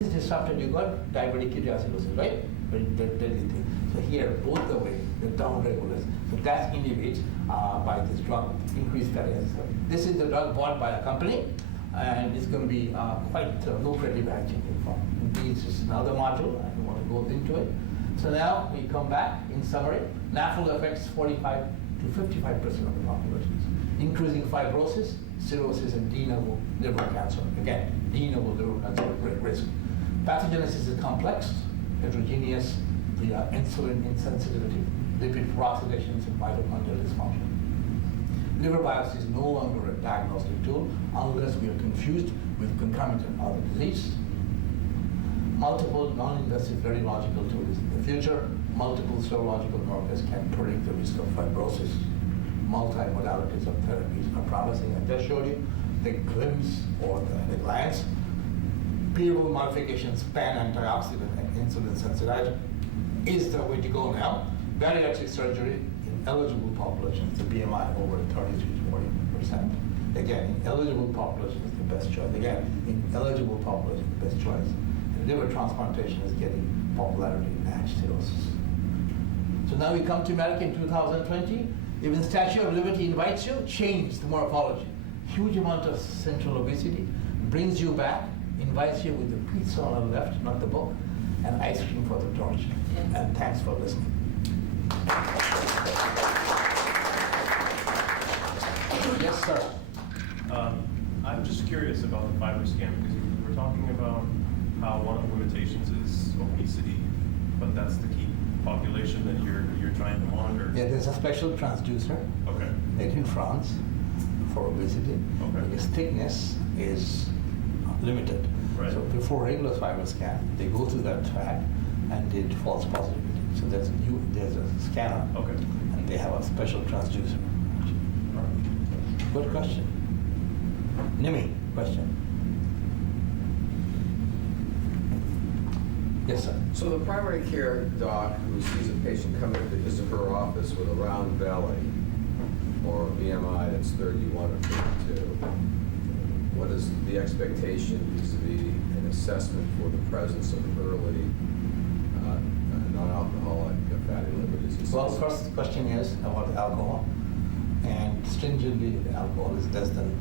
is disrupted, you got diabetic ketoacidosis, right? Very deadly thing. So here, both the way, the down regulars. So that's inhibited by this drug, increased fatty acid. This is the drug bought by a company, and it's going to be quite lucrative actually. This is another module. I don't want to go into it. So now we come back. In summary, NAFL affects 45 to 55% of the population, increasing fibrosis, cirrhosis, and de novo liver cancer. Again, de novo liver cancer great risk. Pathogenesis is complex, heterogeneous via insulin insensitivity, lipid peroxidations, and mitochondrial dysfunction. Liver biopsy is no longer a diagnostic tool unless we are confused with concomitant other disease. Multiple non-invasive radiological tools in the future. Multiple serological markers can predict the risk of fibrosis. Multi-modalities of therapies are promising. I just showed you the glimpse or the glance. Behavioral modifications, pan antioxidant, and insulin sensitivity is the way to go now. Bariatric surgery in eligible populations, the BMI over 33 to 40%. Again, in eligible populations, the best choice. Again, in eligible populations, the best choice. Liver transplantation is getting popularity in NASH cirrhosis. So now we come to America in 2020. Even Statue of Liberty invites you, change the morphology. Huge amount of central obesity brings you back, invites you with the pizza on the left, not the book, and ice cream for the torch. And thanks for listening. Yes, sir. I'm just curious about the fiber scan because we're talking about how one of the limitations is obesity, but that's the key population that you're trying to monitor. Yeah, there's a special transducer made in France for obesity because thickness is limited. Right. So before regular fiber scan, they go through that track and did false positivity. So there's a scanner, and they have a special transducer. Good question. Nimi, question. Yes, sir. So the primary care doc who sees a patient come into his or her office with a round belly or a BMI that's 31 or 32, what is the expectation vis-a-vis an assessment for the presence of early non-alcoholic fatty liver disease? Well, first question is about alcohol. And stringently, the alcohol is less than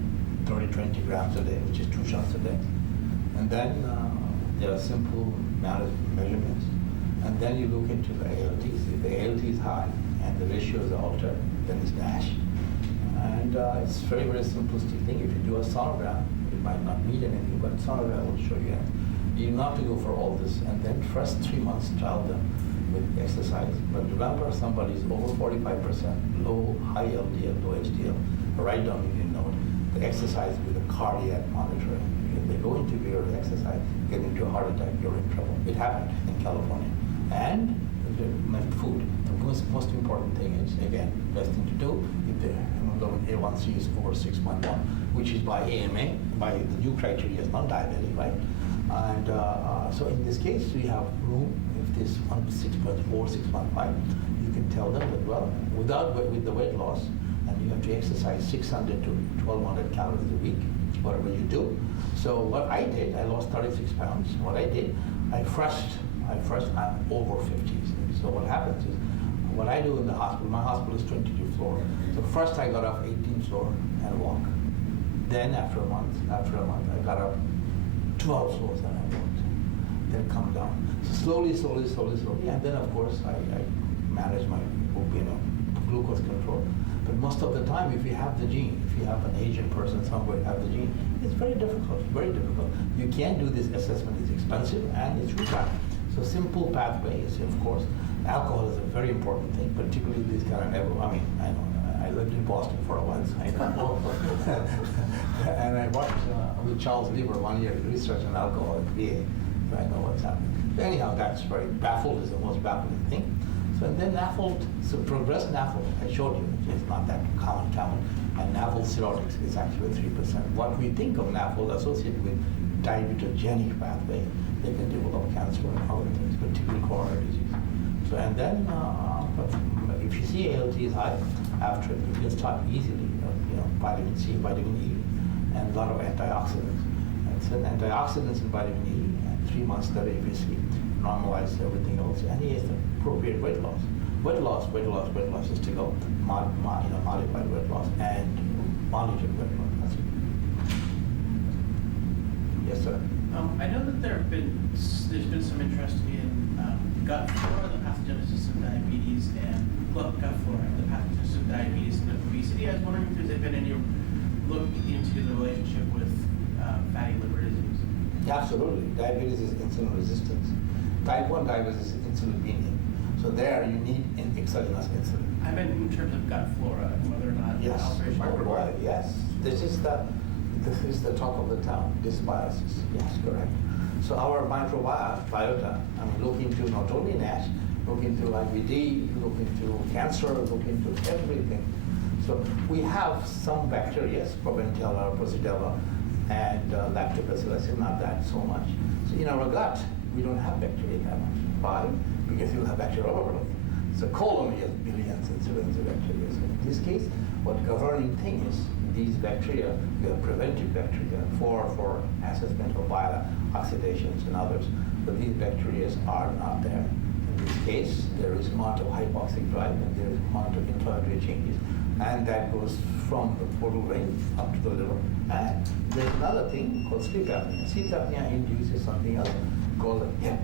30-20 grams a day, which is 2 shots a day. And then there are simple measurements. And then you look into the ALTs. If the ALT is high and the ratios are altered, then it's NASH. And it's very, very simplistic thing. If you do a sonogram, it might not mean anything, but sonogram will show you. You don't have to go for all this. And then first 3 months, trial them with exercise. But remember, somebody is over 45%, low, high LDL, low HDL. Write down in your note the exercise with a cardiac monitoring. If they go into vigorous exercise, get into a heart attack, you're in trouble. It happened in California. And food. The most important thing is, again, best thing to do, if the hemoglobin A1C is over 6.1, which is by AMA, by the new criteria is non-diabetic, right? And so in this case, we have room. If this 6.4, 6.5, you can tell them that, well, with the weight loss, and you have to exercise 600 to 1,200 calories a week, whatever you do. So what I did, I lost 36 pounds. What I did, I'm over 50s. So what happens is, what I do in the hospital, my hospital is 22th floor. So first I got up 18th floor and walk. Then after a month, I got up 12 floors and I walked. Then come down. So slowly. And then of course I manage my glucose control. But most of the time, if you have the gene, if you have an Asian person somewhere have the gene, it's very difficult, very difficult. You can't do this assessment, it's expensive and it's required. So simple pathway is, of course, alcohol is a very important thing, particularly this kind of, I lived in Boston for a while, so I know. And I worked with Charles Lieber 1 year research on alcohol at VA, so I know what's happening. But anyhow, that's very baffled is the most baffling thing. So and then NAFLD, so progressed NAFLD, I showed you, it's not that common. And NAFLD cirrhotics is actually 3%. What we think of NAFLD associated with diabetogenic pathway, they can develop cancer and other things, particularly coronary disease. So and then if you see ALT is high, after you can start easily, vitamin C, vitamin E, and a lot of antioxidants. And so antioxidants and vitamin E and 3 months study basically normalize everything else, and he has the appropriate weight loss. Weight loss is to go modified weight loss and monitored weight loss. That's it. Yes, sir. I know that there's been some interest in gut flora, the pathogenesis of diabetes, and gut flora, the pathogenesis of diabetes and obesity. I was wondering if there's been any look into the relationship with fatty liver disease. Absolutely. Diabetes is insulin resistance. Type 1 diabetes is insulinemia. So there you need exogenous insulin. I meant in terms of gut flora, and whether or not Yes. alteration. Well, yes. This is the talk of the town, dysbiosis. Yes, correct. So our microbiota, look into not only NASH, look into IBD, look into cancer, look into everything. So we have some bacteria, Preventella, Posidella, and Lactobacillus, not that so much. So in our gut, we don't have bacteria that much. Why? Because you have bacterial overload. So colon has billions and zillions of bacteria. So in this case, what governing thing is these bacteria, they are preventive bacteria for assessment of bile oxidations and others. But these bacteria are not there. In this case, there is amount of hypoxic drive and there is amount of inflammatory changes. And that goes from the portal vein up to the liver. And there's another thing called sleep apnea. Sleep apnea induces something else called HIP,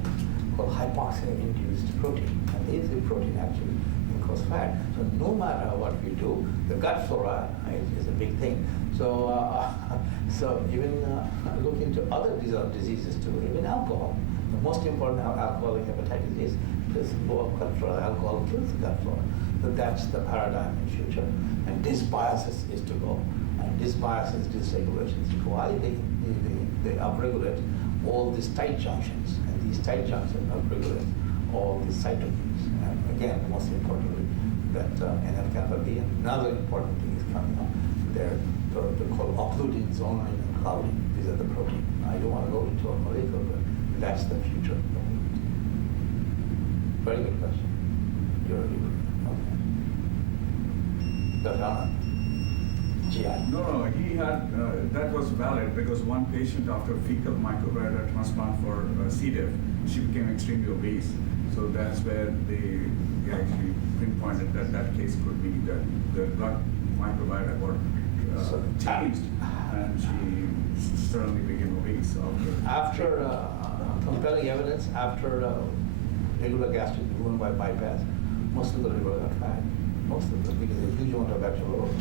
called hypoxia-induced protein. And this is protein actually can cause fat. So no matter what we do, the gut flora is a big thing. So so even look into other diseases too, even alcohol. The most important alcoholic hepatitis is this low gut flora. Alcohol kills the gut flora. So that's the paradigm in future. And dysbiosis is to go. And dysbiosis, dysregulation is to go. Why they upregulate all these tight junctions. And these tight junctions upregulate all these cytokines. And again, most importantly, that NF-kappa B. And another important thing is coming up. They're called occludin, zonin, and claudin. These are the proteins. I don't want to go into a molecule, but that's the future. Very good question. Okay. Dr. Anand, GI. No, he had, that was valid because one patient after fecal microbiota transplant for C. diff, she became extremely obese. So that's where they actually pinpointed that case could be that the gut microbiota got changed and she suddenly became obese. After compelling evidence, after regular gastric removal by bypass, most of the liver got fat. Most of them, because there's a huge amount of bacterial overload.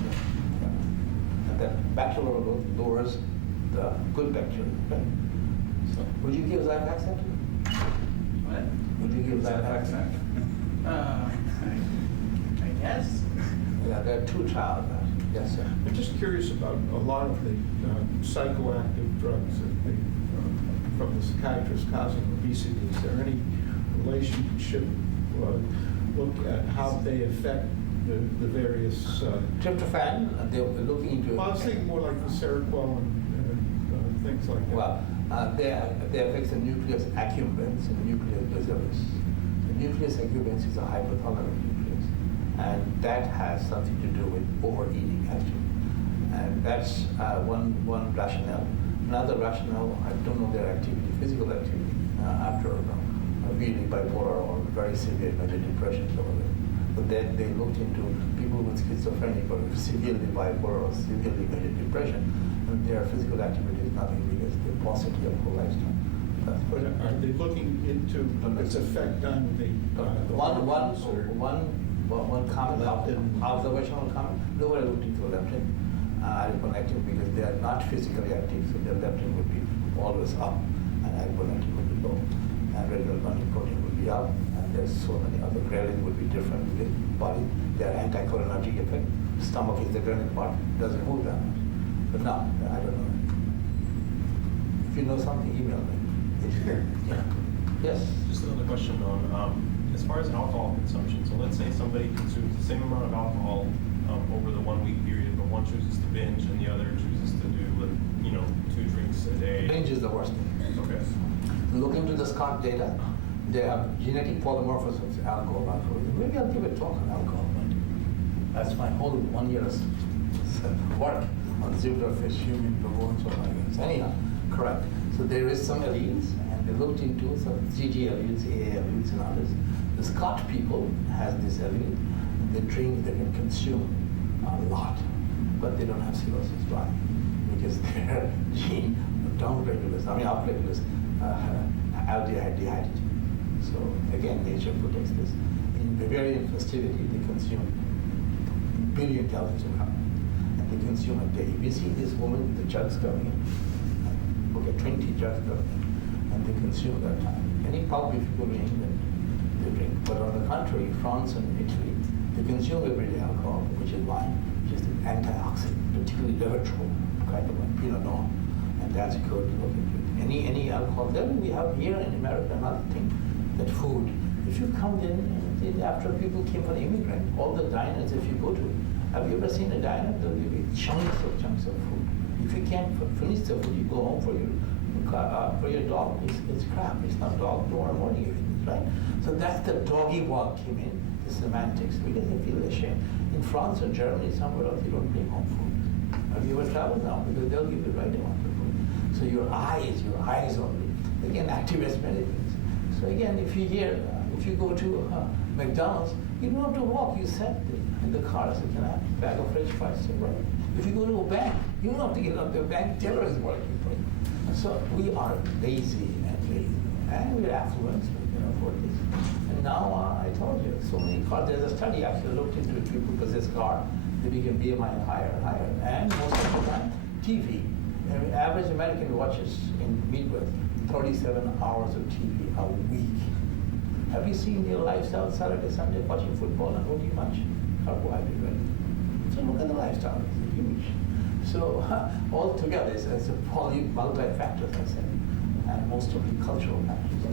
Yeah. And that bacterial overload lowers the good bacteria. Right? So, would you give Xifaxan to them? What? Would you give Xifaxan? I guess. Yeah, there are 2 trials. Yes, sir. I'm just curious about a lot of the psychoactive drugs that from the psychiatrist causing obesity. Is there any relationship, look at how they affect the various... Tryptophan, they're looking into... Well, I was thinking more like the Seroquel and things like that. Well, they affect the nucleus accumbens and nucleus basilis. The nucleus accumbens is a hypothalamic nucleus, and that has something to do with overeating actually. And that's one rationale. Another rationale, I don't know their activity, physical activity, after really bipolar or very severe major depression over there. But then they looked into people with schizophrenic or severely bipolar or severely major depression, and their physical activity is nothing because the paucity of whole lifestyle. But are they looking into its effect on the one comment, observational comment, nobody looked into leptin, adiponectin, because they are not physically active, so their leptin would be always up, and adiponectin would be low, and regular binding protein would be up, and there's so many other. Ghrelin would be different because body, their anticholinergic effect. Stomach is the ghrelin part, doesn't move that much. But no, I don't know. If you know something, email me. Yeah. Yes. Just another question on, as far as alcohol consumption, so let's say somebody consumes the same amount of alcohol over the 1 week period, but one chooses to binge and the other chooses to do, 2 drinks a day. Binge is the worst thing. Okay. Look into the Scott data. They have genetic polymorphisms in alcohol alcoholism. Maybe I'll give a talk on alcohol, but that's my whole 1 year's work on zebrafish, human baboons, or like this. Anyhow, correct. So there is some alleles, and And they looked into some GG alleles, AA alleles, and others. The Scotch people has this allele. They drink, they can consume a lot, but they don't have cirrhosis. Why? Because their gene downregulates, upregulates aldehyde dehydrogen. So again, nature protects this. In Bavarian festivity, they consume billion calories of carbon, and they consume a day. We see this woman with the jugs coming in, okay, 20 jugs coming in, and they consume that time. Any pub, if you go to England, they drink. But on the contrary, France and Italy, they consume everyday alcohol, which is wine, which is an antioxidant, particularly Levatrol, kind of like Pinot Noir, and that's good to look into it. Any alcohol. Then we have here in America another thing, that food. If you come in, after people came from immigrant, all the diners, if you go to, have you ever seen a diner? They'll give you chunks of food. If you can't finish the food, you go home for your dog. It's crap. It's not dog. Tomorrow morning you eat it, right? So that's the doggy walk came in, the semantics, because they feel ashamed. In France or Germany, somewhere else, you don't bring home food. Have you ever traveled now? Because they'll give you right amount of food. So your eyes only. Again, activates many things. So again, if you go to McDonald's, you don't have to walk. You sit in the car. So can I have a bag of French fries? So, right. If you go to a bank, you don't have to get up. The bank teller is working for you. So we are lazy, and we're affluent. We can afford this. And now I told you, so many cars. There's a study actually looked into it. People possess car, they become BMI higher and higher, and most of the time, TV. Average American watches in Midwest 37 hours of TV a week. Have you seen your lifestyle Saturday, Sunday watching football and eating much carbohydrate, right? So look at the lifestyle, it's huge. So altogether, it's a multi-factors, I said, and most of the cultural factors.